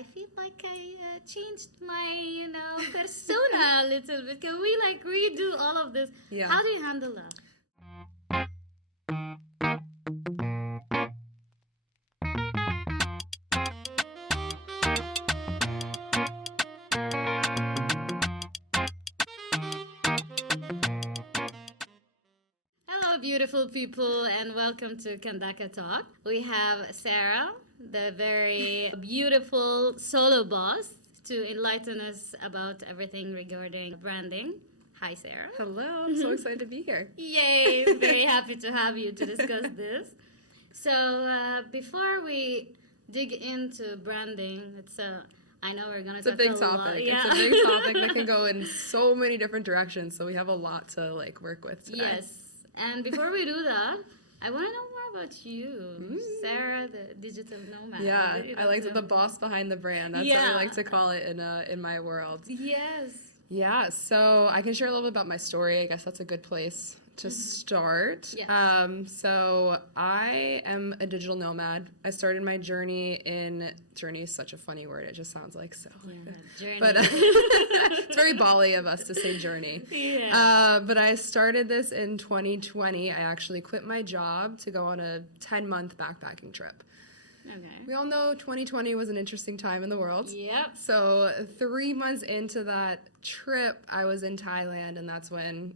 I feel like I changed my, persona a little bit. Can we redo all of this? Yeah. How do you handle that? Hello, beautiful people, and welcome to Kandaka Talk. We have Sara, the very beautiful solo boss, to enlighten us about everything regarding branding. Hi, Sara. Hello, I'm so excited to be here. Yay! Very happy to have you to discuss this. So, before we dig into branding, I know we're going to It's a big topic. Yeah. It's a big topic that can go in so many different directions, so we have a lot to work with today. Yes. And before we do that, I want to know more about you, Sara, the digital nomad. Yeah, I like the boss behind the brand. That's what I like to call it in my world. Yes. Yeah, so I can share a little bit about my story. I guess that's a good place to start. Yes. So I am a digital nomad. I started my journey is such a funny word. It just sounds like so. Yeah, journey. But it's very Bali of us to say journey. Yeah. But I started this in 2020. I actually quit my job to go on a 10-month backpacking trip. Okay. We all know 2020 was an interesting time in the world. Yep. So 3 months into that trip, I was in Thailand, and that's when,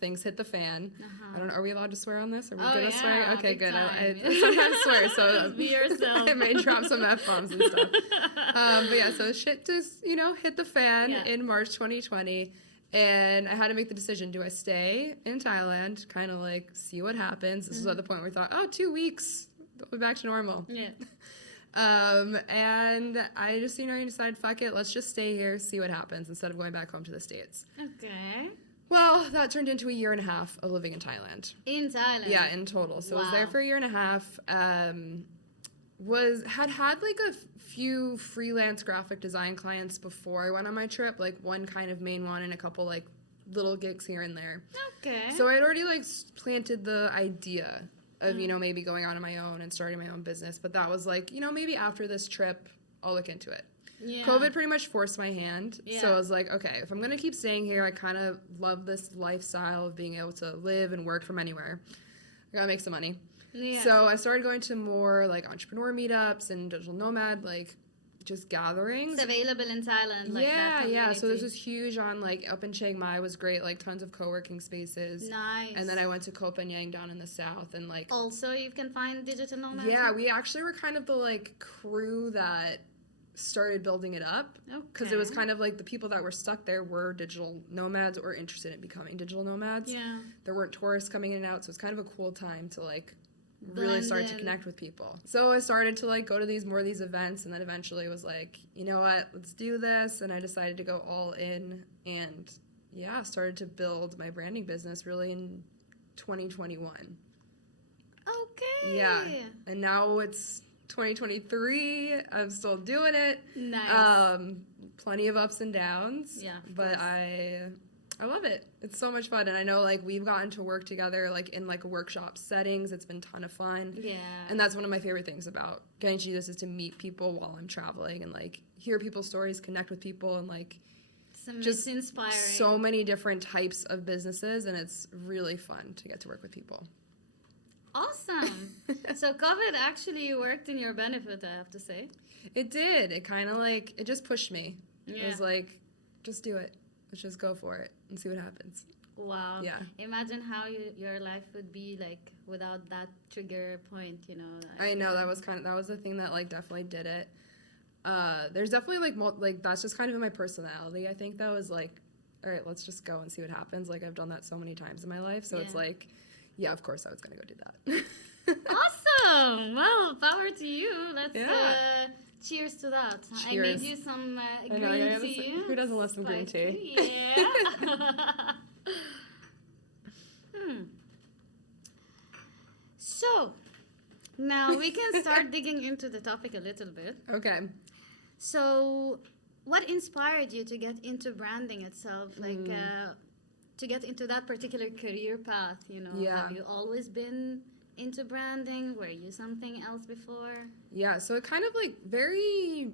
things hit the fan. I don't know, are we allowed to swear on this? Are we good at swearing? Okay, good. I sometimes swear, so be yourself. I may drop some F-bombs and stuff. But yeah, so shit just, hit the fan in March 2020. And I had to make the decision, do I stay in Thailand, kind of see what happens? This was at the point where we thought, 2 weeks, we'll be back to normal. Yeah. And I just, decided, fuck it, let's just stay here, see what happens, instead of going back home to the States. Okay. Well, that turned into a year and a half of living in Thailand. In Thailand? Yeah, in total. So I was there for a year and a half. Had a few freelance graphic design clients before I went on my trip, one kind of main one and a couple little gigs here and there. Okay. So I'd already planted the idea of, maybe going out on my own and starting my own business. But that was maybe after this trip, I'll look into it. Yeah. COVID pretty much forced my hand. Yeah. So I was like, okay, if I'm going to keep staying here, I kind of love this lifestyle of being able to live and work from anywhere. I got to make some money. Yeah. So I started going to more entrepreneur meetups and digital nomad, just gatherings. It's available in Thailand. Yeah. So this was huge on up in Chiang Mai was great, tons of co-working spaces. Nice. And then I went to Koh Phangan down in the south and Also, you can find digital nomads. Yeah, we actually were kind of the crew that started building it up. Because it was kind of the people that were stuck there were digital nomads or interested in becoming digital nomads. Yeah. There weren't tourists coming in and out, so it's kind of a cool time to really start to connect with people. So I started to go to these events, and then eventually was you know what, let's do this. And I decided to go all in, and started to build my branding business really in 2021. Okay. Yeah. And now it's 2023. I'm still doing it. Nice. Plenty of ups and downs. Yeah. But I love it. It's so much fun. And I know we've gotten to work together in workshop settings. It's been a ton of fun. Yeah. And that's one of my favorite things about getting to do this is to meet people while I'm traveling and hear people's stories, connect with people, and just inspiring. So many different types of businesses, and it's really fun to get to work with people. Awesome. So COVID actually worked in your benefit, I have to say. It did. It kind of it just pushed me. Yeah. It was just do it. Let's just go for it and see what happens. Wow. Yeah. Imagine how your life would be without that trigger point, I know that was the thing that definitely did it. There's definitely that's just kind of in my personality. I think that was all right, let's just go and see what happens. I've done that so many times in my life, so it's yeah, of course I was gonna go do that. Awesome. Well, power to you. Let's cheers to that. Cheers. I made you some green tea. Who doesn't love some green tea? Yeah. So, now we can start digging into the topic a little bit. Okay. So, what inspired you to get into branding itself? To get into that particular career path, Yeah. Have you always been into branding? Were you something else before? Yeah, so it kind of very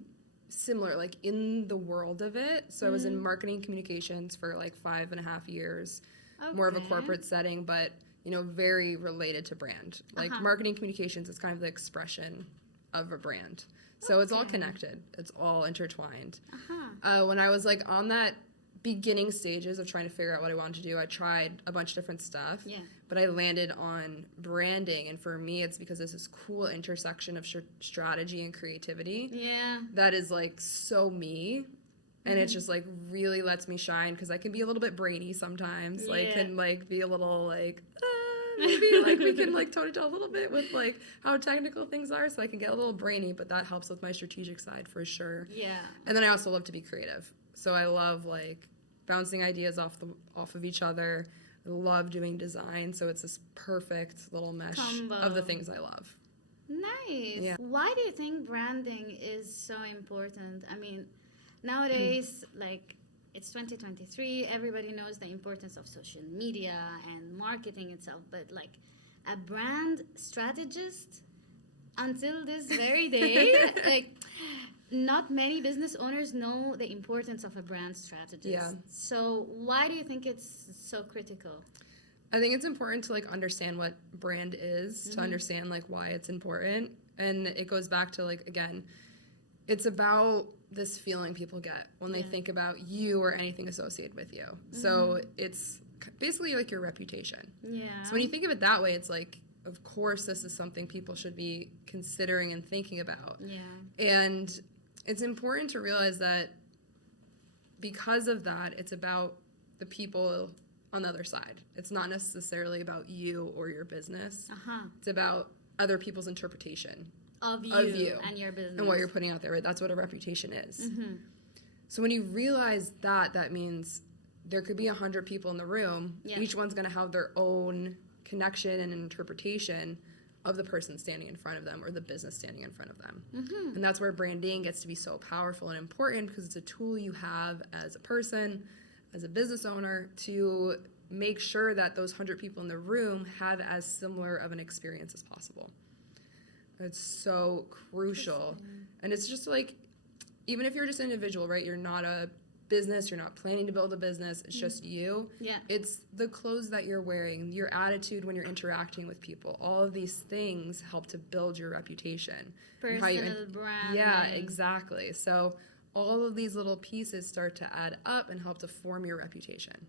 similar, like in the world of it. So I was in marketing communications for like 5.5 years, more of a corporate setting, but very related to brand. Like marketing communications is kind of the expression of a brand. So it's all connected. It's all intertwined. When I was like on that beginning stages of trying to figure out what I wanted to do, I tried a bunch of different stuff, but I landed on branding. And for me, it's because there's this cool intersection of strategy and creativity that is like so me. And it just like really lets me shine because I can be a little bit brainy sometimes. Like, can like be a little like, maybe like we can like tone it down a little bit with like how technical things are, so I can get a little brainy, but that helps with my strategic side for sure. And then I also love to be creative. So I love like bouncing ideas off of each other. I love doing design, so it's this perfect little mesh of the things I love. Nice. Why do you think branding is so important? I mean, nowadays, like, it's 2023, everybody knows the importance of social media and marketing itself, but like a brand strategist, until this very day, like, not many business owners know the importance of a brand strategist. So why do you think it's so critical? I think it's important to like understand what brand is, to understand like why it's important. And it goes back to like, again, it's about this feeling people get when they think about you or anything associated with you. So it's basically like your reputation. So when you think of it that way, it's like, of course, this is something people should be considering and thinking about. And it's important to realize that because of that, it's about the people on the other side. It's not necessarily about you or your business. It's about other people's interpretation of you and your business and what you're putting out there. Right? That's what a reputation is. So when you realize that, that means there could be 100 people in the room. Each one's going to have their own connection and interpretation of the person standing in front of them or the business standing in front of them. And that's where branding gets to be so powerful and important, because it's a tool you have as a person, as a business owner, to make sure that those 100 people in the room have as similar of an experience as possible. It's so crucial. And it's just like, even if you're just an individual, right? You're not a business, you're not planning to build a business, it's just you. It's the clothes that you're wearing, your attitude when you're interacting with people. All of these things help to build your reputation. Personal brand. Yeah, exactly. So all of these little pieces start to add up and help to form your reputation.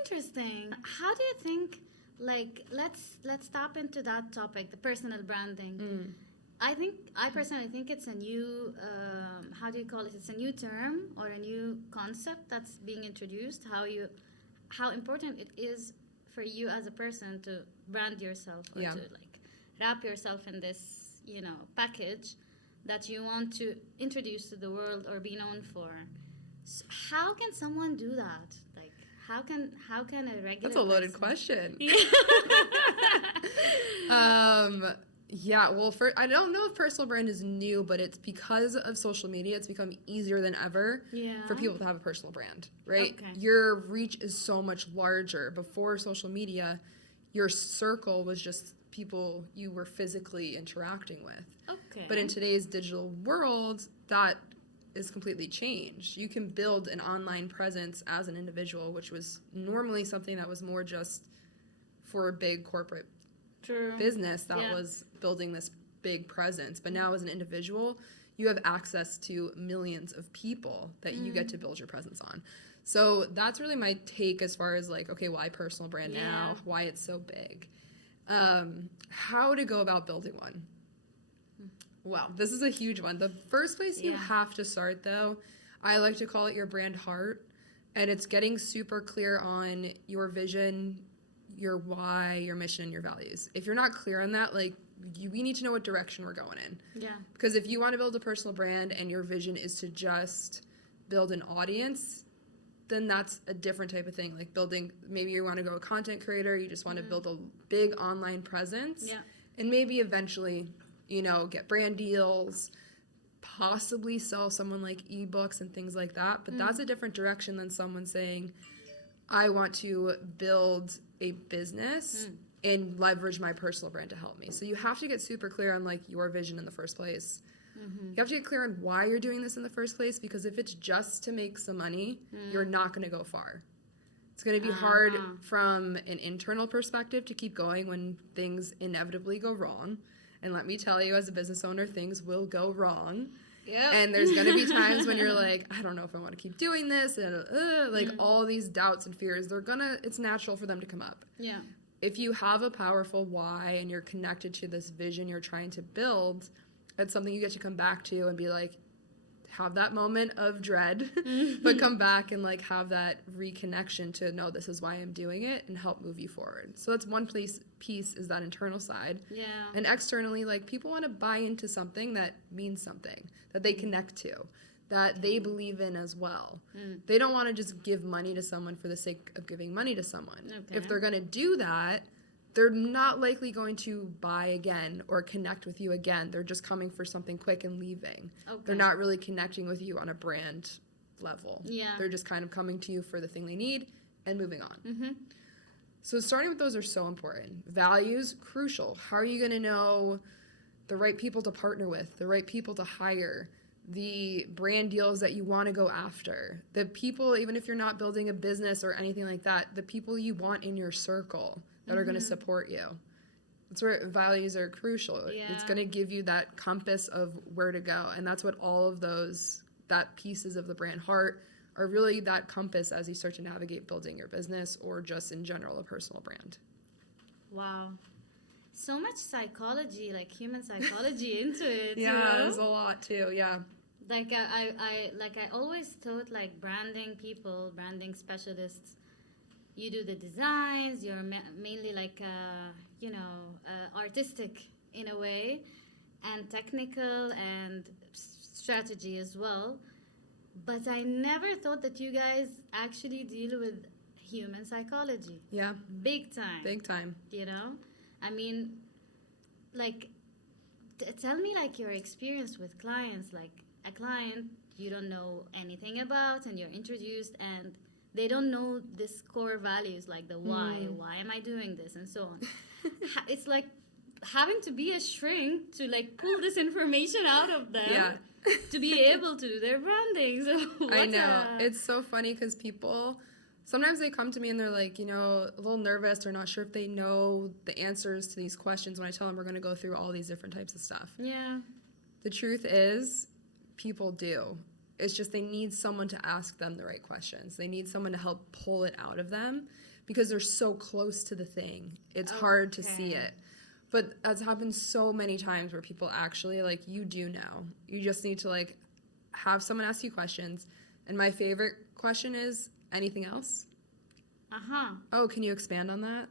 Interesting. How do you think, like, let's tap into that topic, the personal branding. I personally think it's a new, how do you call it? It's a new term or a new concept that's being introduced. How important it is for you as a person to brand yourself or to like wrap yourself in this, package that you want to introduce to the world or be known for. So how can someone do that? Like, how can a regular That's a loaded question. Yeah, well, I don't know if personal brand is new, but it's because of social media, it's become easier than ever for people to have a personal brand, right? Your reach is so much larger. Before social media, your circle was just people you were physically interacting with. But in today's digital world, that is completely changed. You can build an online presence as an individual, which was normally something that was more just for a big corporate business that was building this big presence. But now as an individual, you have access to millions of people that you get to build your presence on. So that's really my take as far as like, okay, why personal brand now? Why it's so big? How to go about building one? Wow, this is a huge one. The first place you have to start, though, I like to call it your brand heart. And it's getting super clear on your vision, your why, your mission, and your values. If you're not clear on that, like, we need to know what direction we're going in. Because if you want to build a personal brand and your vision is to just build an audience, then that's a different type of thing. Like building, maybe you want to go a content creator, you just want to build a big online presence. And maybe eventually, get brand deals, possibly sell someone like ebooks and things like that. But that's a different direction than someone saying, I want to build a business and leverage my personal brand to help me. So you have to get super clear on like your vision in the first place. You have to get clear on why you're doing this in the first place, because if it's just to make some money, you're not going to go far. It's going to be hard from an internal perspective to keep going when things inevitably go wrong. And let me tell you, as a business owner, things will go wrong. Yep. And there's going to be times when you're like, I don't know if I want to keep doing this. And like all these doubts and fears, it's natural for them to come up. Yeah. If you have a powerful why and you're connected to this vision you're trying to build, that's something you get to come back to and be like, have that moment of dread, but come back and like have that reconnection to know this is why I'm doing it and help move you forward. So that's one piece is that internal side. Yeah. And externally, like people want to buy into something that means something, that they connect to, that they believe in as well. They don't want to just give money to someone for the sake of giving money to someone. Okay. If they're going to do that, they're not likely going to buy again or connect with you again. They're just coming for something quick and leaving. Okay. They're not really connecting with you on a brand level. Yeah. They're just kind of coming to you for the thing they need and moving on. Mm-hmm. So starting with those are so important. Values, crucial. How are you going to know the right people to partner with, the right people to hire, the brand deals that you want to go after, the people, even if you're not building a business or anything like that, the people you want in your circle that are going to support you. That's where values are crucial. Yeah. It's going to give you that compass of where to go. And that's what all of that pieces of the brand heart are really, that compass as you start to navigate building your business or just in general a personal brand. Wow. So much psychology, like human psychology into it. Yeah, you know? there's a lot too, yeah. Like I always thought like branding people, branding specialists, you do the designs, you're mainly like, artistic in a way, and technical and strategy as well. But I never thought that you guys actually deal with human psychology. Yeah. Big time. Big time. You know? I mean, like, tell me like your experience with clients, like a client you don't know anything about and you're introduced and they don't know this core values, like the why am I doing this, and so on. It's like having to be a shrink to like pull this information out of them to be able to do their branding. So I know. It's so funny because people, sometimes they come to me and they're like, a little nervous or not sure if they know the answers to these questions when I tell them we're going to go through all these different types of stuff. Yeah. The truth is, people do. It's just they need someone to ask them the right questions. They need someone to help pull it out of them because they're so close to the thing. It's hard to see it. But that's happened so many times where people actually, like, you do know. You just need to, like, have someone ask you questions. And my favorite question is, anything else? Uh-huh. Oh, can you expand on that?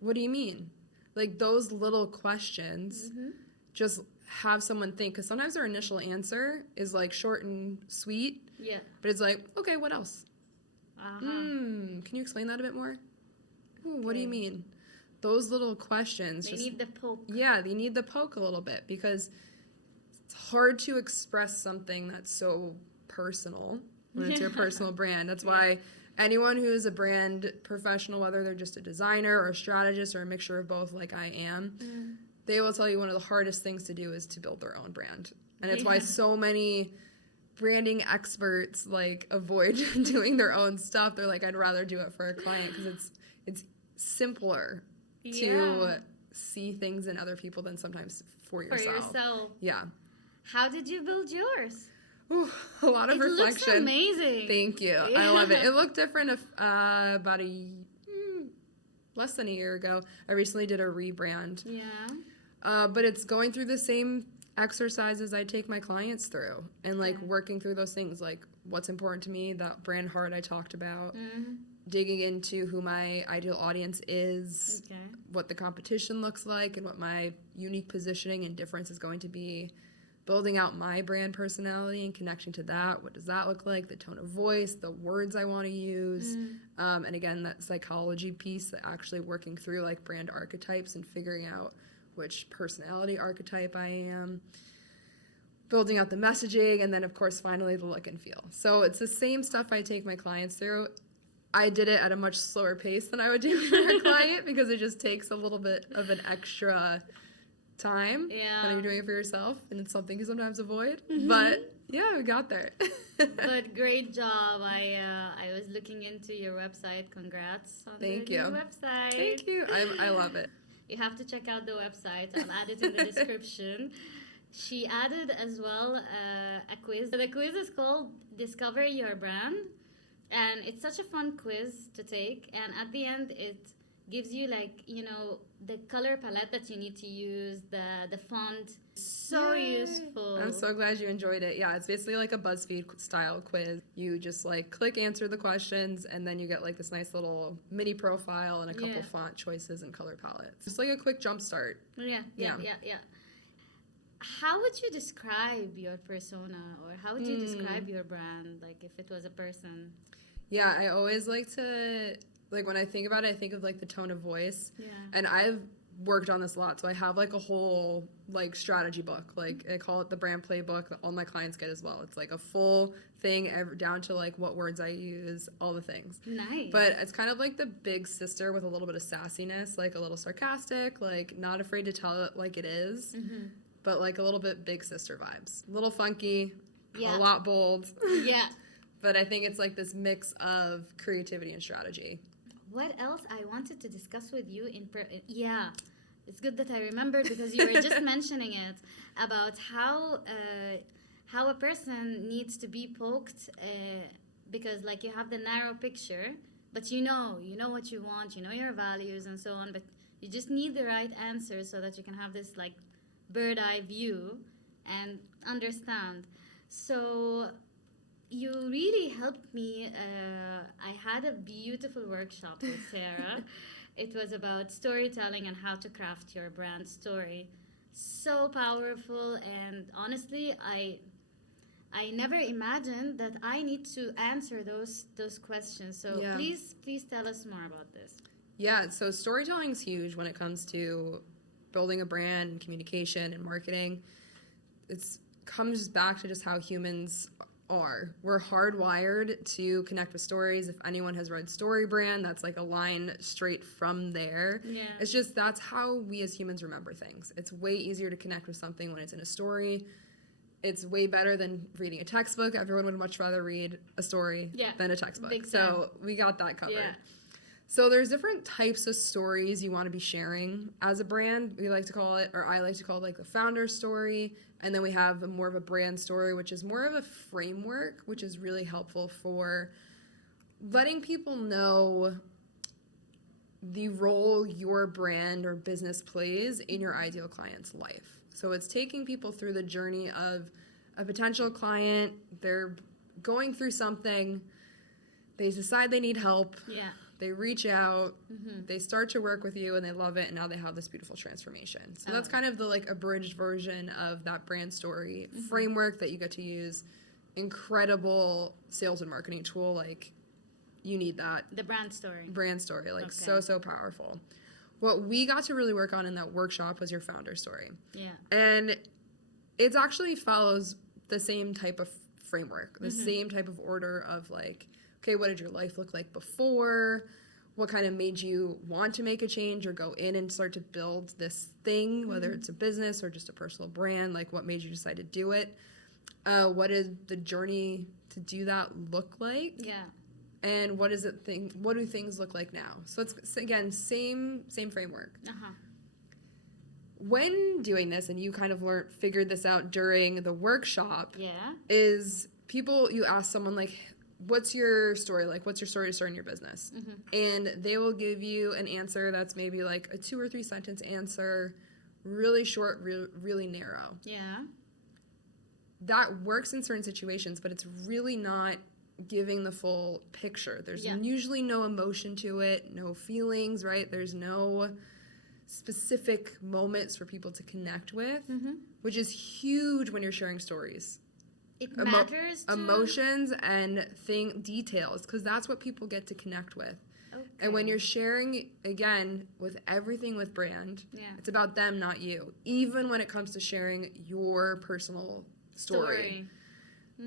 What do you mean? Like, those little questions just have someone think, because sometimes their initial answer is like short and sweet. Yeah. But it's like, okay, what else? Uh-huh. Can you explain that a bit more? Ooh, what do you mean? Those little questions. They need the poke. Yeah, they need the poke a little bit because it's hard to express something that's so personal when it's your personal brand. That's why anyone who is a brand professional, whether they're just a designer or a strategist or a mixture of both like I am, they will tell you one of the hardest things to do is to build their own brand. And it's why so many branding experts like avoid doing their own stuff. They're like, I'd rather do it for a client because it's simpler to see things in other people than sometimes for yourself. Yeah. How did you build yours? Ooh, a lot of reflection. It looks amazing. Thank you. Yeah. I love it. It looked different about less than a year ago. I recently did a rebrand. Yeah. But it's going through the same exercises I take my clients through and like working through those things, like what's important to me, that brand heart I talked about, digging into who my ideal audience is, what the competition looks like, and what my unique positioning and difference is going to be, building out my brand personality and connecting to that. What does that look like? The tone of voice, the words I want to use. And again, that psychology piece, that actually working through like brand archetypes and figuring out which personality archetype I am, building out the messaging, and then of course finally the look and feel. So it's the same stuff I take my clients through. I did it at a much slower pace than I would do for a client because it just takes a little bit of an extra time Yeah. when you're doing it for yourself, and it's something you sometimes avoid. But yeah, we got there. But great job. I was looking into your website. Congrats on Thank the you. new website. Thank you. I love it. You have to check out the website. I'll add it in the description. She added as well a quiz. The quiz is called Discover Your Brand. And it's such a fun quiz to take. And at the end, it gives you the color palette that you need to use, the font. So Yay. useful. I'm so glad you enjoyed it. Yeah, it's basically like a BuzzFeed style quiz. You just click answer the questions, and then you get this nice little mini profile and a couple font choices and color palettes. Just a quick jump start. Yeah. How would you describe your persona, or how would you describe your brand, if it was a person? Yeah, I always like to, when I think about it, I think of the tone of voice. Yeah. And I've worked on this a lot, so I have a whole strategy book. I call it the brand playbook that all my clients get as well. It's a full thing down to what words I use, all the things. Nice. But it's kind of the big sister with a little bit of sassiness, a little sarcastic, not afraid to tell it like it is. But a little bit big sister vibes. A little funky, a lot bold. Yeah. But I think it's this mix of creativity and strategy. What else I wanted to discuss with you it's good that I remembered, because you were just mentioning it about how a person needs to be poked, because you have the narrow picture, but you know what you want, your values and so on, but you just need the right answer so that you can have this bird eye view and understand. So you really helped me. I had a beautiful workshop with Sara. It was about storytelling and how to craft your brand story. So powerful, and honestly, I never imagined that I need to answer those questions. So please tell us more about this. Yeah, so storytelling is huge when it comes to building a brand and communication and marketing. It comes back to just how humans are. We're hardwired to connect with stories. If anyone has read Story Brand, that's a line straight from there. Yeah. It's just that's how we as humans remember things. It's way easier to connect with something when it's in a story. It's way better than reading a textbook. Everyone would much rather read a story than a textbook. Big so we got that covered. Yeah. So there's different types of stories you want to be sharing as a brand. We like to call it, or I like to call it the founder story. And then we have more of a brand story, which is more of a framework, which is really helpful for letting people know the role your brand or business plays in your ideal client's life. So it's taking people through the journey of a potential client. They're going through something. They decide they need help. Yeah. They reach out, they start to work with you, and they love it, and now they have this beautiful transformation. So that's kind of the abridged version of that brand story framework that you get to use. Incredible sales and marketing tool. You need that. The brand story. Brand story, so powerful. What we got to really work on in that workshop was your founder story. Yeah. And it actually follows the same type of framework, the same type of order of okay, what did your life look like before? What kind of made you want to make a change or go in and start to build this thing, whether it's a business or just a personal brand? What made you decide to do it? What did the journey to do that look like? Yeah. And what do things look like now? So it's, again, same framework. When doing this, and you kind of figured this out during the workshop, is you ask someone what's your story what's your story to start in your business? And they will give you an answer that's maybe a 2 or 3 sentence answer, really short, really narrow. Yeah. That works in certain situations, but it's really not giving the full picture. There's usually no emotion to it, no feelings, right? There's no specific moments for people to connect with, which is huge when you're sharing stories. It matters to emotions and details, because that's what people get to connect with. Okay. And when you're sharing, again, with everything with brand, it's about them, not you. Even when it comes to sharing your personal story.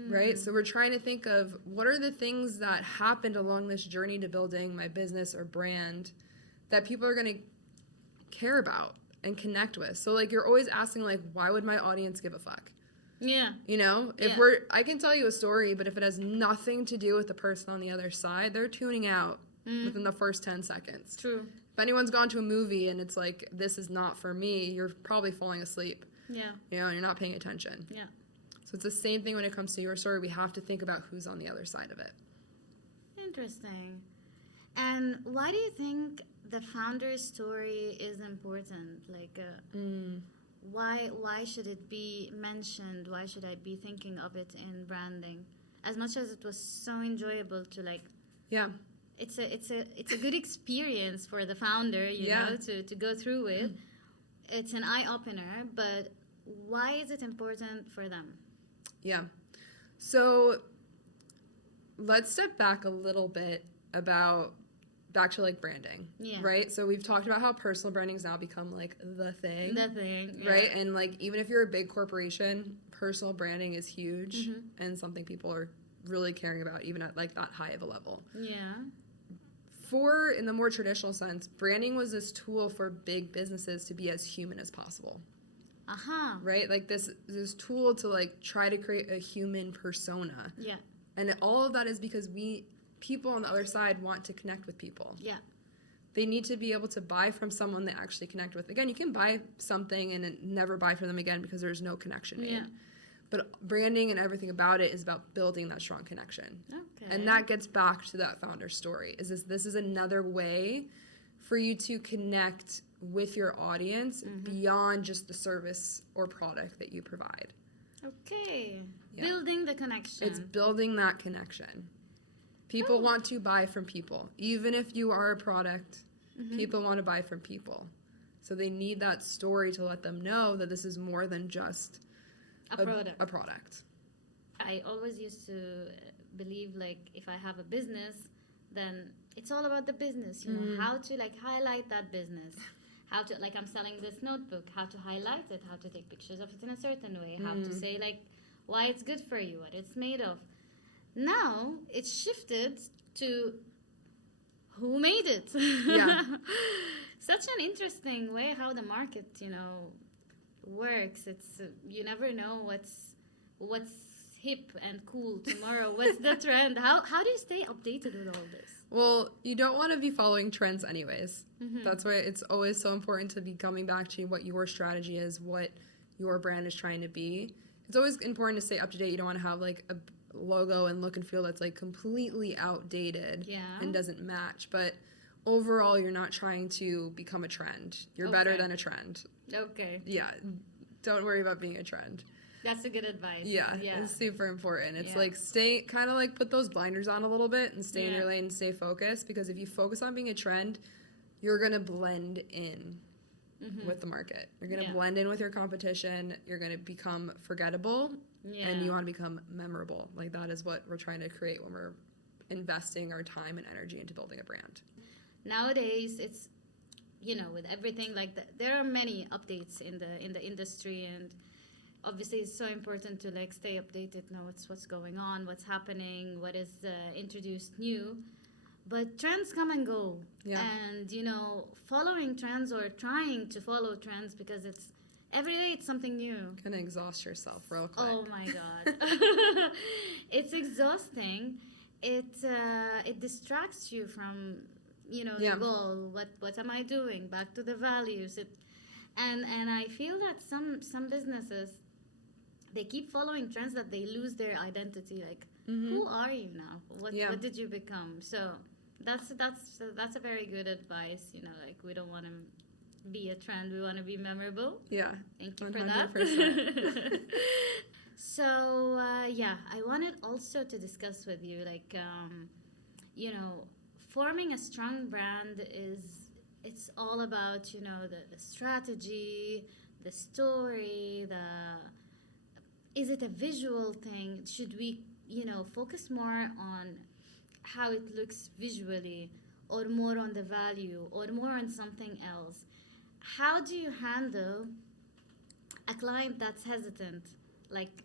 Right? So we're trying to think of what are the things that happened along this journey to building my business or brand that people are going to care about and connect with. So like you're always asking like, why would my audience give a fuck? Yeah. You know, if I can tell you a story, but if it has nothing to do with the person on the other side, they're tuning out within the first 10 seconds. True. If anyone's gone to a movie and it's like, this is not for me, you're probably falling asleep. Yeah. You know, and you're not paying attention. Yeah. So it's the same thing when it comes to your story. We have to think about who's on the other side of it. Interesting. And why do you think the founder's story is important? Like, why should it be mentioned? Why should I be thinking of it in branding? As much as it was so enjoyable to like, it's a good experience for the founder, you know, to go through with. It's an eye opener, but why is it important for them? Yeah. So let's step back a little bit back to like branding, right? So we've talked about how personal branding has now become like the thing, right? And like even if you're a big corporation, personal branding is huge and something people are really caring about, even at like that high of a level. In the more traditional sense, branding was this tool for big businesses to be as human as possible. Right? Like this tool to like try to create a human persona. And all of that is because people on the other side want to connect with people. They need to be able to buy from someone they actually connect with. Again, you can buy something and then never buy from them again because there's no connection made. But branding and everything about it is about building that strong connection. And that gets back to that founder story. This is another way for you to connect with your audience beyond just the service or product that you provide. Building the connection. It's building that connection. People want to buy from people. Even if you are a product, people want to buy from people. So they need that story to let them know that this is more than just a product. I always used to believe like if I have a business, then it's all about the business, you know, how to like highlight that business. How to, like I'm selling this notebook, how to highlight it, how to take pictures of it in a certain way, how to say like why it's good for you, what it's made of. Now it's shifted to who made it. Such an interesting way how the market, you know, works. It's you never know what's hip and cool tomorrow. What's the trend? How do you stay updated with all this? Well, you don't want to be following trends anyways. That's why it's always so important to be coming back to what your strategy is, what your brand is trying to be. It's always important to stay up to date. You don't want to have like a logo and look and feel that's like completely outdated and doesn't match. But overall, you're not trying to become a trend. You're better than a trend. Yeah. Don't worry about being a trend. That's a good advice. It's super important. It's like kind of like put those blinders on a little bit and stay in your lane and stay focused, because if you focus on being a trend, you're going to blend in with the market. You're going to blend in with your competition. You're going to become forgettable and you want to become memorable. Like that is what we're trying to create when we're investing our time and energy into building a brand. Nowadays, it's, you know, with everything like that, there are many updates in the industry, and obviously it's so important to like stay updated, know what's going on, what's happening, what is introduced new. But trends come and go. And, you know, following trends or trying to follow trends, because it's every day it's something new. Gonna exhaust yourself real quick. Oh my God. It's exhausting. It distracts you from, you know, the goal. What am I doing? Back to the values. And I feel that some businesses, they keep following trends that they lose their identity. Like, who are you now? What did you become? So that's a very good advice. You know, like we don't want to be a trend. We want to be memorable. Thank you 100%. For that. So I wanted also to discuss with you, like, you know, forming a strong brand it's all about, you know, the strategy, the story, is it a visual thing? Should we, you know, focus more on how it looks visually, or more on the value, or more on something else? How do you handle a client that's hesitant? Like,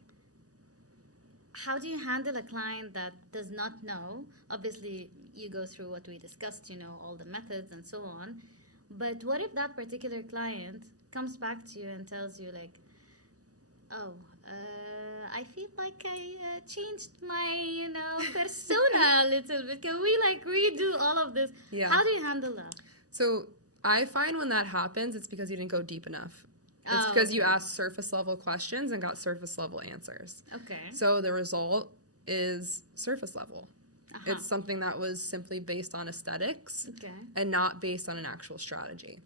how do you handle a client that does not know? Obviously, you go through what we discussed, you know, all the methods and so on. But what if that particular client comes back to you and tells you like, oh, I feel like I changed my, persona a little bit. Can we like redo all of this? Yeah. How do you handle that? So I find when that happens, it's because you didn't go deep enough. It's because you asked surface level questions and got surface level answers. Okay. So the result is surface level. It's something that was simply based on aesthetics and not based on an actual strategy.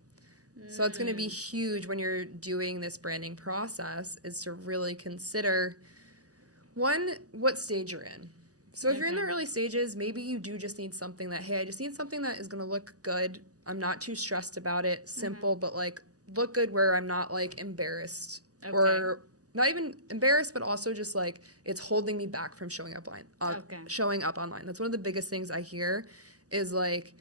So it's going to be huge when you're doing this branding process is to really consider, one, what stage you're in. So if you're in the early stages, maybe you do just need something that, hey, I just need something that is going to look good. I'm not too stressed about it. Simple, but like look good where I'm not like embarrassed or not even embarrassed, but also just like it's holding me back from showing up online. That's one of the biggest things I hear is like,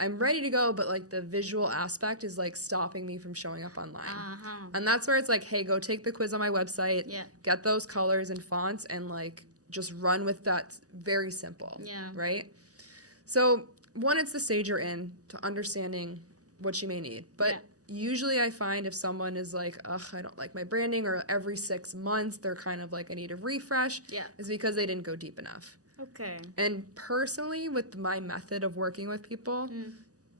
I'm ready to go, but like the visual aspect is like stopping me from showing up online. And that's where it's like, hey, go take the quiz on my website, get those colors and fonts and like just run with that. Very simple, right? So one, it's the stage you're in to understanding what you may need. But usually I find if someone is like, ugh, I don't like my branding, or every 6 months they're kind of like, I need a refresh, is because they didn't go deep enough. Okay. And personally, with my method of working with people,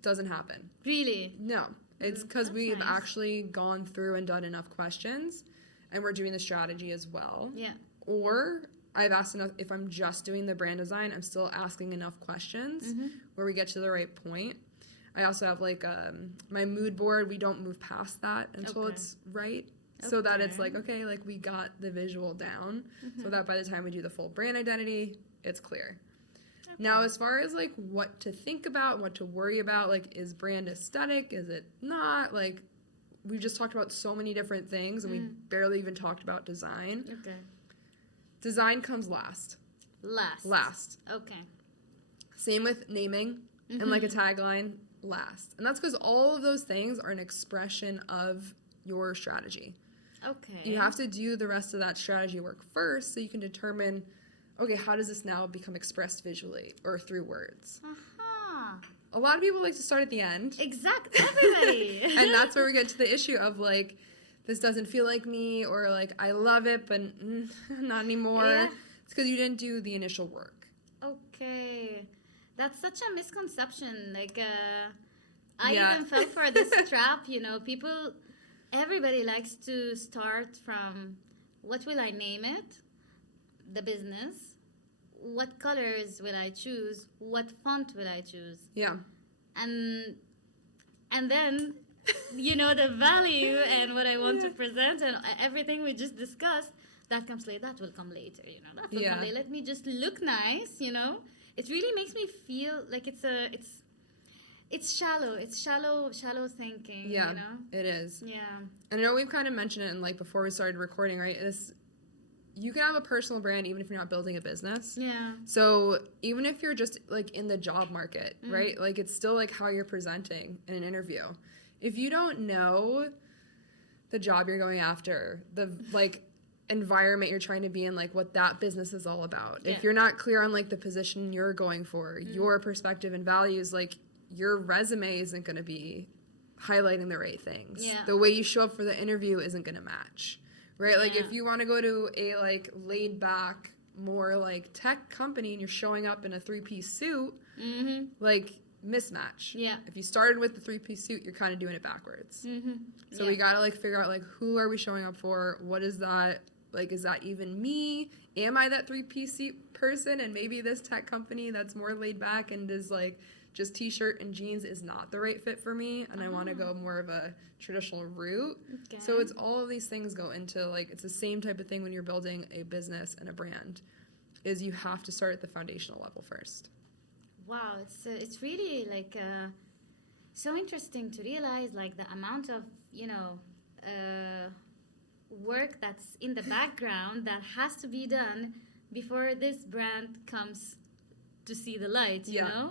doesn't happen. Really? No. It's because we've actually gone through and done enough questions, and we're doing the strategy as well. Yeah. Or I've asked enough, if I'm just doing the brand design, I'm still asking enough questions where we get to the right point. I also have like my mood board. We don't move past that until it's right. So that it's like, okay, like we got the visual down so that by the time we do the full brand identity, it's clear. Now, as far as like what to think about, what to worry about, like is brand aesthetic, is it not? Like we just talked about so many different things and we barely even talked about design. Okay. Design comes last. Last. Okay. Same with naming and like a tagline, last. And that's because all of those things are an expression of your strategy. Okay. You have to do the rest of that strategy work first so you can determine, okay, how does this now become expressed visually or through words? A lot of people like to start at the end. Exactly. Everybody. And that's where we get to the issue of like, this doesn't feel like me, or like, I love it, but not anymore. Yeah. It's because you didn't do the initial work. Okay. That's such a misconception. Like, I even fell for this trap, everybody likes to start from, what will I name it? The business. What colors will I choose? What font will I choose? Yeah. And then, the value and what I want to present and everything we just discussed, that comes later. That will come later, That will come later. Let me just look nice, It really makes me feel like it's shallow. It's shallow thinking, Yeah, it is. Yeah. And I know we've kind of mentioned it in like before we started recording, right? You can have a personal brand even if you're not building a business. Yeah. So even if you're just like in the job market, right? Like it's still like how you're presenting in an interview. If you don't know the job you're going after, the like environment you're trying to be in, like what that business is all about. If you're not clear on like the position you're going for, your perspective and values, like your resume isn't going to be highlighting the right things. Yeah. The way you show up for the interview isn't going to match. Right? Like if you want to go to a like laid back, more like tech company and you're showing up in a 3-piece suit, like mismatch. Yeah. If you started with the 3-piece suit, you're kind of doing it backwards. So we got to like figure out like who are we showing up for? What is that? Like, is that even me? Am I that 3-piece suit person? And maybe this tech company that's more laid back and is like just t-shirt and jeans is not the right fit for me, and I want to go more of a traditional route. Okay. So it's all of these things go into like, it's the same type of thing when you're building a business and a brand, is you have to start at the foundational level first. Wow, it's really like so interesting to realize like the amount of work that's in the background that has to be done before this brand comes to see the light. You know,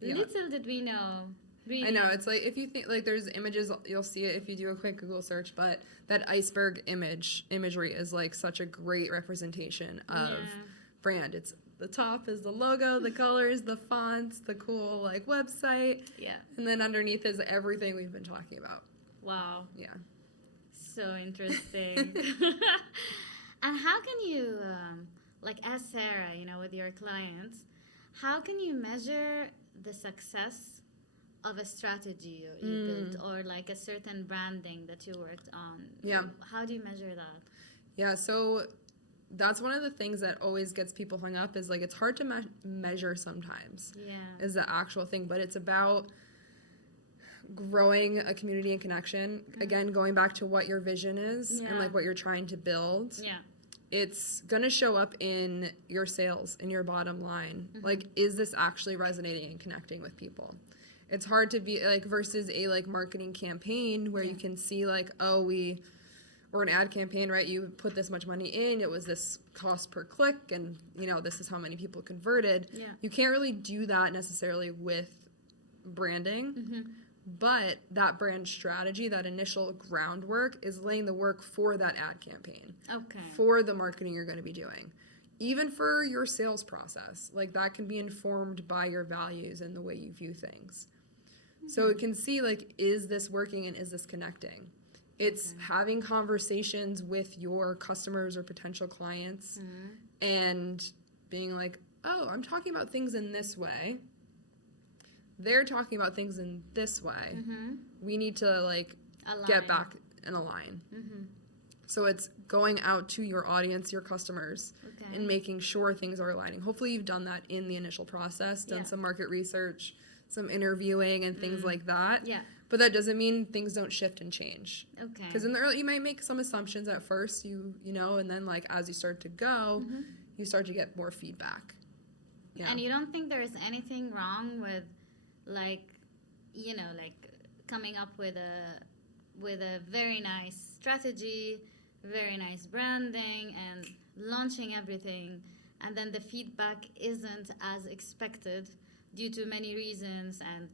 little did we know. Really. I know, it's like if you think like there's images, you'll see it if you do a quick Google search, but that iceberg imagery is like such a great representation of brand. It's the top is the logo, the colors, the fonts, the cool like website, and then underneath is everything we've been talking about. Wow. Yeah. So interesting. And how can you, like as Sarah, with your clients, how can you measure the success of a strategy you built, or like a certain branding that you worked on? Yeah. How do you measure that? Yeah, so that's one of the things that always gets people hung up is like it's hard to measure sometimes. Yeah. Is the actual thing, but it's about growing a community and connection. Again, going back to what your vision is and like what you're trying to build. Yeah. It's going to show up in your sales, in your bottom line. Like, is this actually resonating and connecting with people? It's hard to be like versus a like marketing campaign where you can see like, oh, or an ad campaign, right? You put this much money in, it was this cost per click, and this is how many people converted. Yeah. You can't really do that necessarily with branding. But that brand strategy, that initial groundwork, is laying the work for that ad campaign. Okay. For the marketing you're going to be doing. Even for your sales process. Like, that can be informed by your values and the way you view things. So it can see, like, is this working and is this connecting? It's having conversations with your customers or potential clients and being like, oh, I'm talking about things in this way. They're talking about things in this way. We need to like get back and align. So it's going out to your audience, your customers, and making sure things are aligning. Hopefully you've done that in the initial process, done some market research, some interviewing and things like that. Yeah. But that doesn't mean things don't shift and change. Okay. Because in the early, you might make some assumptions at first, you know, and then like as you start to go, you start to get more feedback. Yeah. And you don't think there's anything wrong with like coming up with a very nice strategy, very nice branding, and launching everything, and then the feedback isn't as expected due to many reasons, and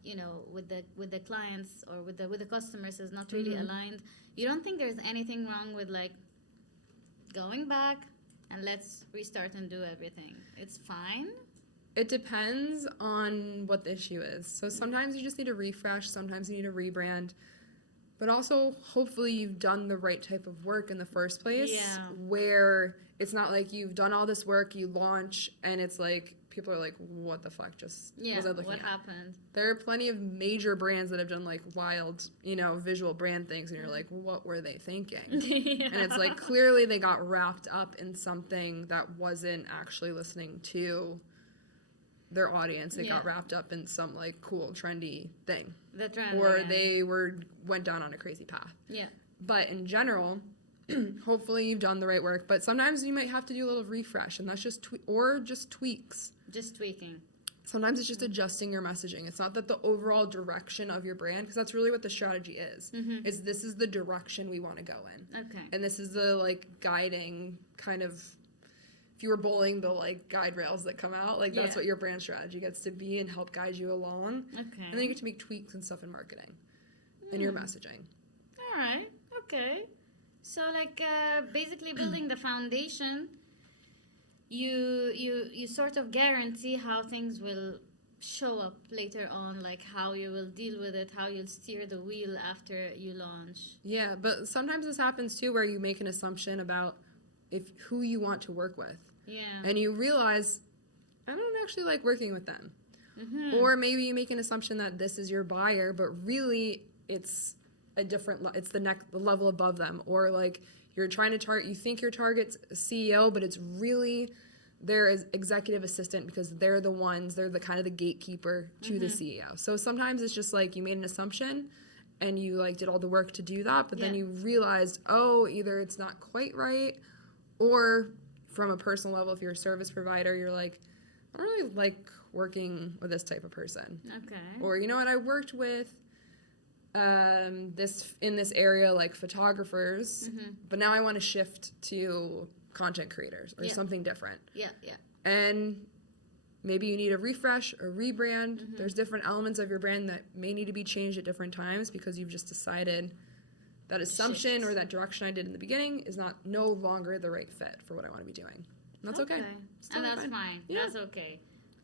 with the clients or with the customers is not really aligned. You don't think there's anything wrong with like going back and let's restart and do everything? It's fine. It depends on what the issue is. So sometimes you just need a refresh, sometimes you need a rebrand. But also, hopefully you've done the right type of work in the first place, where it's not like you've done all this work, you launch, and it's like, people are like, what the fuck just was I looking what at? happened? There are plenty of major brands that have done like wild, visual brand things, and you're like, what were they thinking? And it's like, clearly they got wrapped up in something that wasn't actually listening to their audience. They got wrapped up in some like cool trendy thing, The trend, or they went down on a crazy path. But in general, hopefully you've done the right work, but sometimes you might have to do a little refresh, and that's just just tweaks. Just tweaking. Sometimes it's just adjusting your messaging. It's not that the overall direction of your brand, because that's really what the strategy is. Is this is the direction we want to go in. Okay. And this is the like guiding kind of, if you were bowling, the like guide rails that come out, like that's what your brand strategy gets to be and help guide you along. Okay. And then you get to make tweaks and stuff in marketing and your messaging. All right. Okay. So like basically building the foundation, you sort of guarantee how things will show up later on, like how you will deal with it, how you'll steer the wheel after you launch. Yeah, but sometimes this happens too, where you make an assumption about who you want to work with. Yeah. And you realize, I don't actually like working with them. Or maybe you make an assumption that this is your buyer, but really it's a different, it's the level above them. Or like you're trying to you think your target's a CEO, but it's really their executive assistant, because they're the kind of the gatekeeper to the CEO. So sometimes it's just like you made an assumption and you like did all the work to do that, but then you realized, oh, either it's not quite right, or from a personal level, if you're a service provider, you're like, I don't really like working with this type of person. Okay. Or, you know what, I worked with in this area, like photographers, but now I want to shift to content creators or something different. Yeah. And maybe you need a refresh, a rebrand. There's different elements of your brand that may need to be changed at different times because you've just decided that assumption or that direction I did in the beginning is no longer the right fit for what I want to be doing. And that's okay. And that's fine. Yeah. That's okay.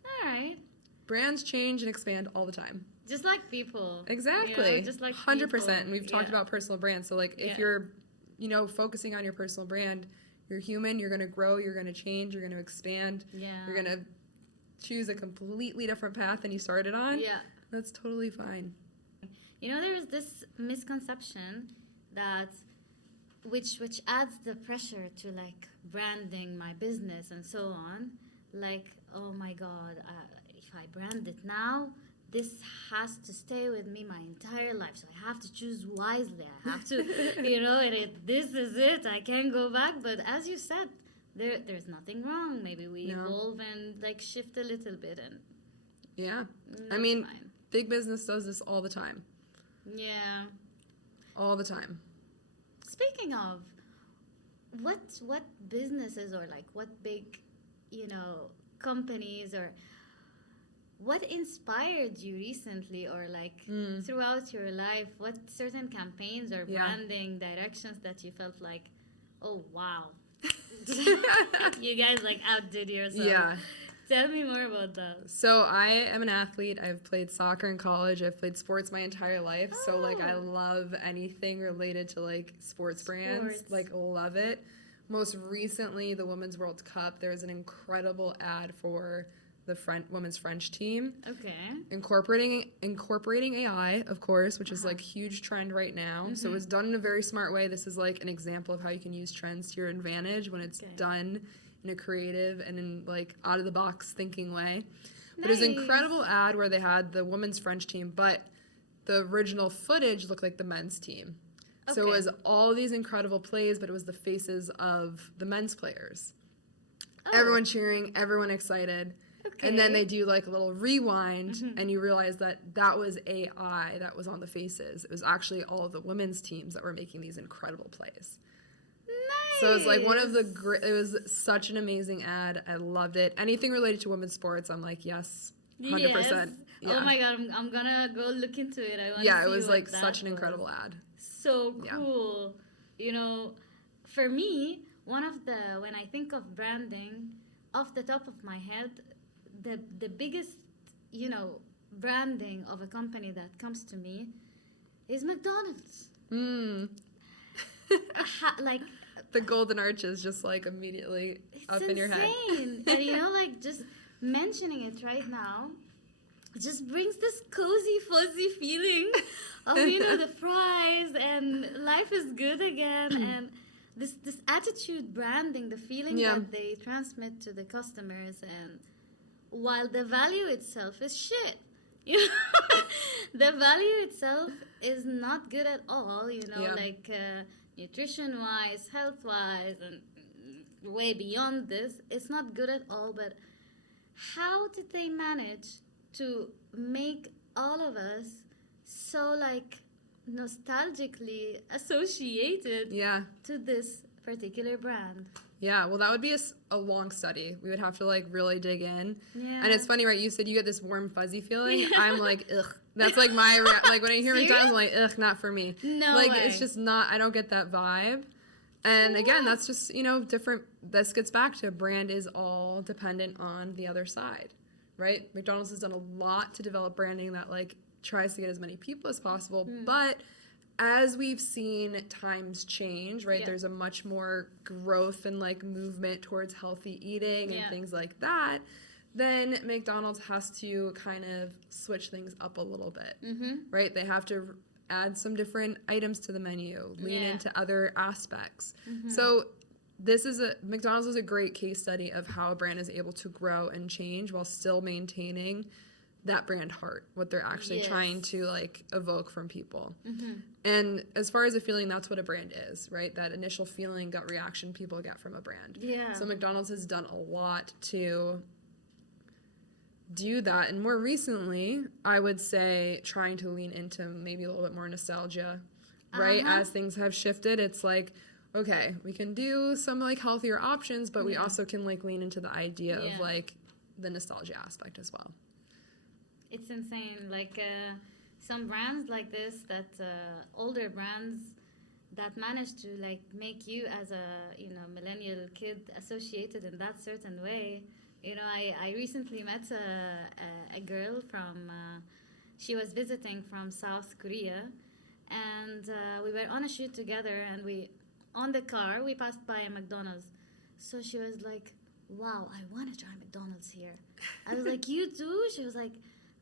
All right. Brands change and expand all the time. Just like people. Exactly. Just like 100%. people. And we've talked about personal brands. So like if you're focusing on your personal brand, you're human, you're going to grow, you're going to change, you're going to expand. Yeah. You're going to choose a completely different path than you started on. Yeah. That's totally fine. There's this misconception that which adds the pressure to like branding my business and so on. Like, oh my God, if I brand it now, this has to stay with me my entire life. So I have to choose wisely. I have to, this is it. I can't go back. But as you said, there's nothing wrong. Maybe we evolve and like shift a little bit. And yeah. fine. Big business does this all the time. Yeah. All the time. Speaking of, what businesses or like what big, companies or what inspired you recently or like throughout your life? What certain campaigns or branding directions that you felt like, oh wow, you guys like outdid yourself? Yeah. Tell me more about that. So I am an athlete. I've played soccer in college. I've played sports my entire life. So like I love anything related to like sports brands. Like love it. Most recently, the Women's World Cup, there was an incredible ad for the women's French team. Okay. Incorporating AI, of course, which is like huge trend right now. So it was done in a very smart way. This is like an example of how you can use trends to your advantage when it's done in a creative and in like out of the box thinking way. But it was an incredible ad where they had the women's French team, but the original footage looked like the men's team. Okay. So it was all these incredible plays, but it was the faces of the men's players. Oh. Everyone cheering, everyone excited. Okay. And then they do like a little rewind and you realize that was AI that was on the faces. It was actually all of the women's teams that were making these incredible plays. Nice. So it was like one of the it was such an amazing ad. I loved it. Anything related to women's sports, I'm like, yes, 100%. Yes. Yeah. Oh my God, I'm gonna go look into it. I want to see it was like such an incredible ad. So cool. For me, when I think of branding, off the top of my head, the biggest, branding of a company that comes to me is McDonald's. Like the golden arches just like immediately up in your head. And like just mentioning it right now, it just brings this cozy, fuzzy feeling of the fries and life is good again and this attitude branding, the feeling that they transmit to the customers, and while the value itself is shit. The value itself is not good at all, like nutrition wise, health wise, and way beyond this, it's not good at all. But how did they manage to make all of us so like nostalgically associated to this particular brand? Yeah, well, that would be a long study. We would have to like really dig in. Yeah. And it's funny, right? You said you get this warm fuzzy feeling. I'm like, ugh. That's like my like when I hear McDonald's, I'm like, ugh, not for me. No like way. It's just not. I don't get that vibe. And again, that's just different. This gets back to brand is all dependent on the other side, right? McDonald's has done a lot to develop branding that like tries to get as many people as possible, but as we've seen times change, right? There's a much more growth and like movement towards healthy eating and things like that. Then McDonald's has to kind of switch things up a little bit, right? They have to add some different items to the menu, lean into other aspects. So McDonald's is a great case study of how a brand is able to grow and change while still maintaining that brand heart, what they're actually trying to like evoke from people. And as far as a feeling, that's what a brand is, right? That initial feeling, gut reaction people get from a brand. Yeah. So McDonald's has done a lot to do that. And more recently, I would say trying to lean into maybe a little bit more nostalgia, right? As things have shifted, it's like, okay, we can do some like healthier options, but we also can like lean into the idea of like the nostalgia aspect as well. It's insane. Like some brands like this, that older brands that manage to like make you as a millennial kid associated in that certain way. I recently met a girl from. She was visiting from South Korea, and we were on a shoot together, and we on the car, we passed by a McDonald's. So she was like, wow, I want to try McDonald's here. I was like, you do? She was like,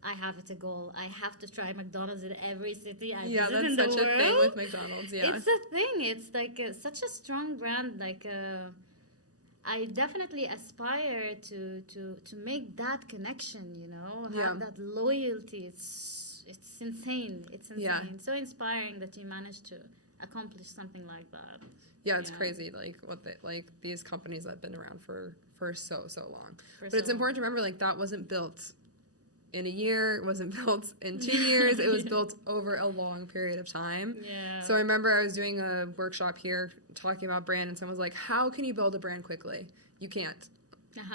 I have it a goal. I have to try McDonald's in every city I visit in the that's world. such a thing with McDonald's. Yeah, It's a thing. It's like such a strong brand. Like I definitely aspire to make that connection. You know, have that loyalty. It's insane. It's insane. Yeah. So inspiring that you managed to accomplish something like that. Yeah, it's crazy. Like these companies that have been around for so long. But it's so important to remember, like, that wasn't built in a year. It wasn't built in 2 years. It was built over a long period of time. Yeah. So I remember I was doing a workshop here talking about brand, and someone was like, how can you build a brand quickly? You can't.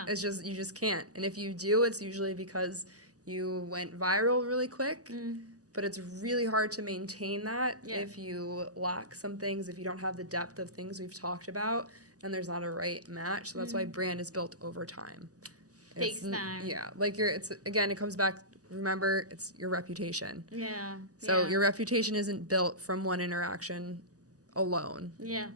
It's just, you just can't. And if you do, it's usually because you went viral really quick. But it's really hard to maintain that if you lack some things, if you don't have the depth of things we've talked about, and there's not a right match. So that's why brand is built over time. Takes time. Yeah, like it comes back. Remember, it's your reputation. Yeah. So your reputation isn't built from one interaction alone. Yeah.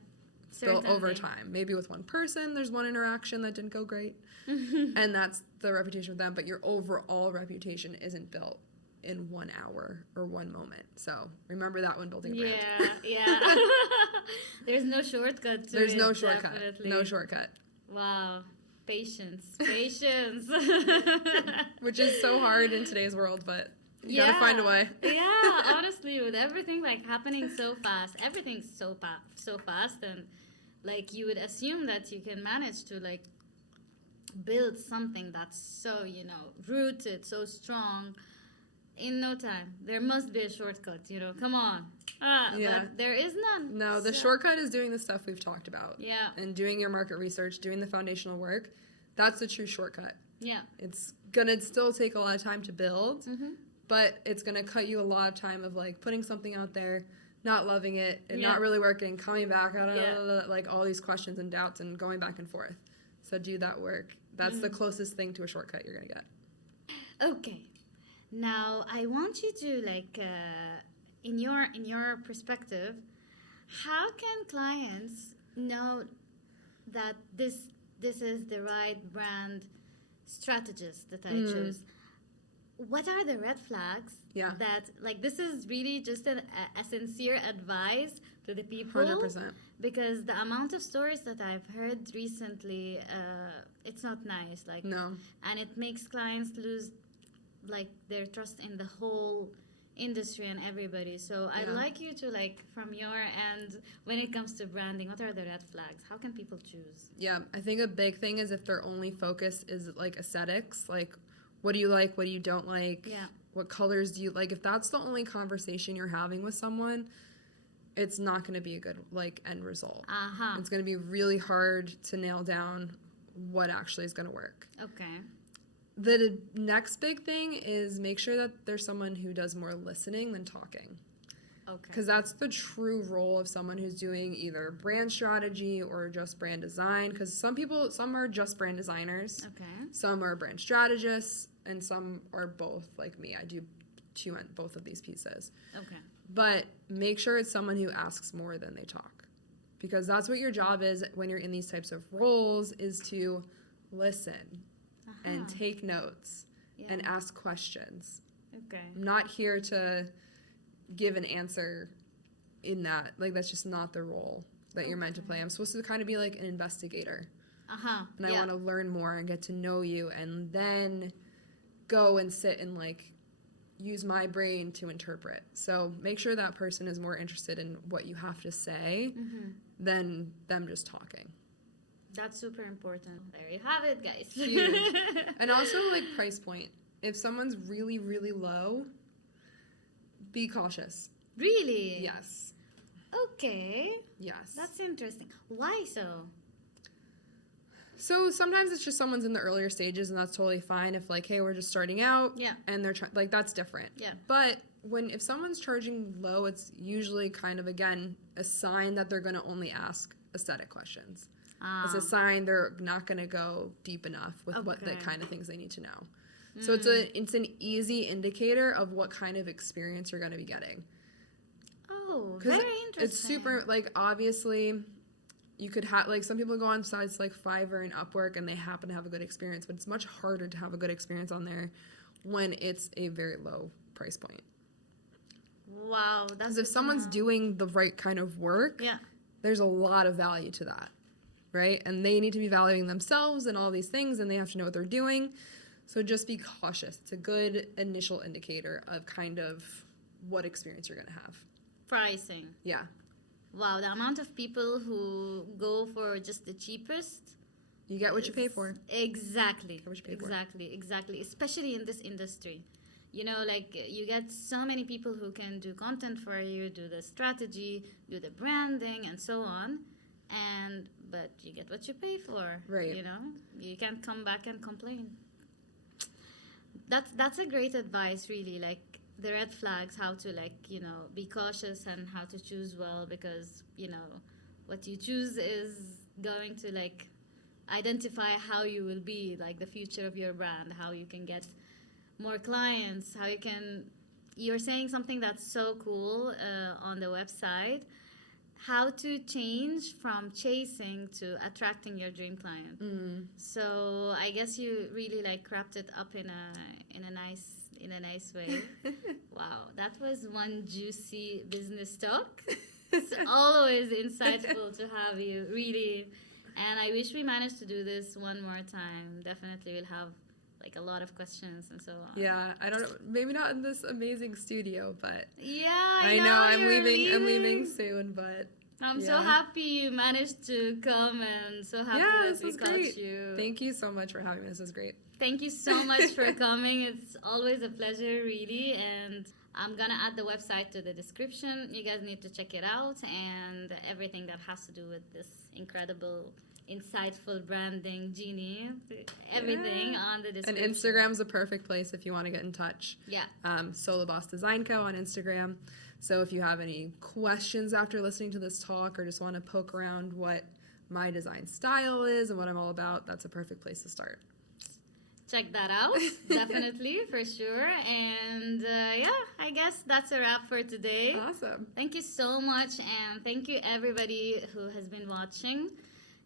It's built over time. Maybe with one person, there's one interaction that didn't go great, and that's the reputation with them. But your overall reputation isn't built in 1 hour or one moment. So remember that when building a brand. Yeah. There's no shortcut to There's it, no shortcut. definitely. No shortcut. Wow. Patience. Which is so hard in today's world, but you gotta find a way. Yeah, honestly, with everything like happening so fast, everything's so fast, and like you would assume that you can manage to like build something that's so, you know, rooted, so strong in no time. There must be a shortcut, you know, come on. But there is none. No, the shortcut is doing the stuff we've talked about. Yeah. And doing your market research, doing the foundational work. That's the true shortcut. Yeah. It's gonna still take a lot of time to build, but it's gonna cut you a lot of time of like putting something out there, not loving it, and not really working, coming back, like all these questions and doubts and going back and forth. So do that work. That's the closest thing to a shortcut you're gonna get. Okay. Now I want you to like in your perspective, how can clients know that this is the right brand strategist that I choose? What are the red flags that like this is really just a sincere advice to the people? 100%. Because the amount of stories that I've heard recently, it's not nice. Like no, and it makes clients lose like their trust in the whole industry and everybody. So I'd like you to like from your end, when it comes to branding, what are the red flags? How can people choose? Yeah, I think a big thing is if their only focus is like aesthetics, like what do you like, what do you don't like, what colors do you like. If that's the only conversation you're having with someone, it's not going to be a good like end result. It's going to be really hard to nail down what actually is going to work. Okay. The next big thing is make sure that there's someone who does more listening than talking. Okay. Because that's the true role of someone who's doing either brand strategy or just brand design. Because some are just brand designers. Okay. Some are brand strategists, and some are both, like me. I do both of these pieces. Okay. But make sure it's someone who asks more than they talk. Because that's what your job is when you're in these types of roles, is to listen and take notes and ask questions. Okay. I'm not here to give an answer in that. Like, that's just not the role that you're meant to play. I'm supposed to kind of be like an investigator. And I want to learn more and get to know you, and then go and sit and like use my brain to interpret. So make sure that person is more interested in what you have to say than them just talking. That's super important. There you have it, guys. Huge. And also, like, price point. If someone's really, really low, be cautious. Really? Yes. Okay. Yes. That's interesting. Why so? So sometimes it's just someone's in the earlier stages, and that's totally fine. If like, hey, we're just starting out, and they're like, that's different. Yeah. But if someone's charging low, it's usually kind of, again, a sign that they're going to only ask aesthetic questions. It's a sign they're not going to go deep enough with what the kind of things they need to know. So it's an easy indicator of what kind of experience you're going to be getting. Oh, very interesting. It's super, like, obviously, you could have, like, some people go on sites like Fiverr and Upwork and they happen to have a good experience, but it's much harder to have a good experience on there when it's a very low price point. Wow, that's Because if someone's doing the right kind of work, yeah, there's a lot of value to that, right? And they need to be valuing themselves and all these things, and they have to know what they're doing. So just be cautious. It's a good initial indicator of kind of what experience you're going to have. pricing. Yeah. Wow, the amount of people who go for just the cheapest. You get what you pay for. Exactly. What you pay for. Exactly. Especially in this industry. You know, like you get so many people who can do content for you, do the strategy, do the branding, and so on. But you get what you pay for. Right. You know, you can't come back and complain. That's a great advice, really. Like the red flags, how to, like, you know, be cautious and how to choose well, because, you know, what you choose is going to, like, identify how you will be, like the future of your brand, how you can get more clients, how you can. You're saying something that's so cool on the website, how to change from chasing to attracting your dream client. So I guess you really, like, wrapped it up in a nice way. Wow, that was one juicy business talk. It's always insightful to have you, really. And I wish we managed to do this one more time. Definitely we'll have, like, a lot of questions and so on. Yeah, I don't know. Maybe not in this amazing studio, but Yeah, I know I'm you're leaving soon, but I'm so happy you managed to come, and so happy this that we was caught great. you. Thank you so much for having me. This is great. Thank you so much for coming. It's always a pleasure, really. And I'm going to add the website to the description. You guys need to check it out, and everything that has to do with this incredible, insightful branding genie. Everything on the description. And Instagram's a perfect place if you want to get in touch. Yeah. Solo Boss Design Co. on Instagram. So if you have any questions after listening to this talk, or just want to poke around what my design style is and what I'm all about, that's a perfect place to start. Check that out, definitely, for sure. And I guess that's a wrap for today. Awesome. Thank you so much, and thank you everybody who has been watching.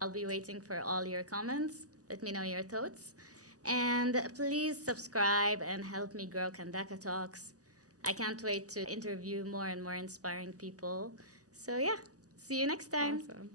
I'll be waiting for all your comments. Let me know your thoughts. And please subscribe and help me grow Kandaka Talks. I can't wait to interview more and more inspiring people. So yeah, see you next time. Awesome.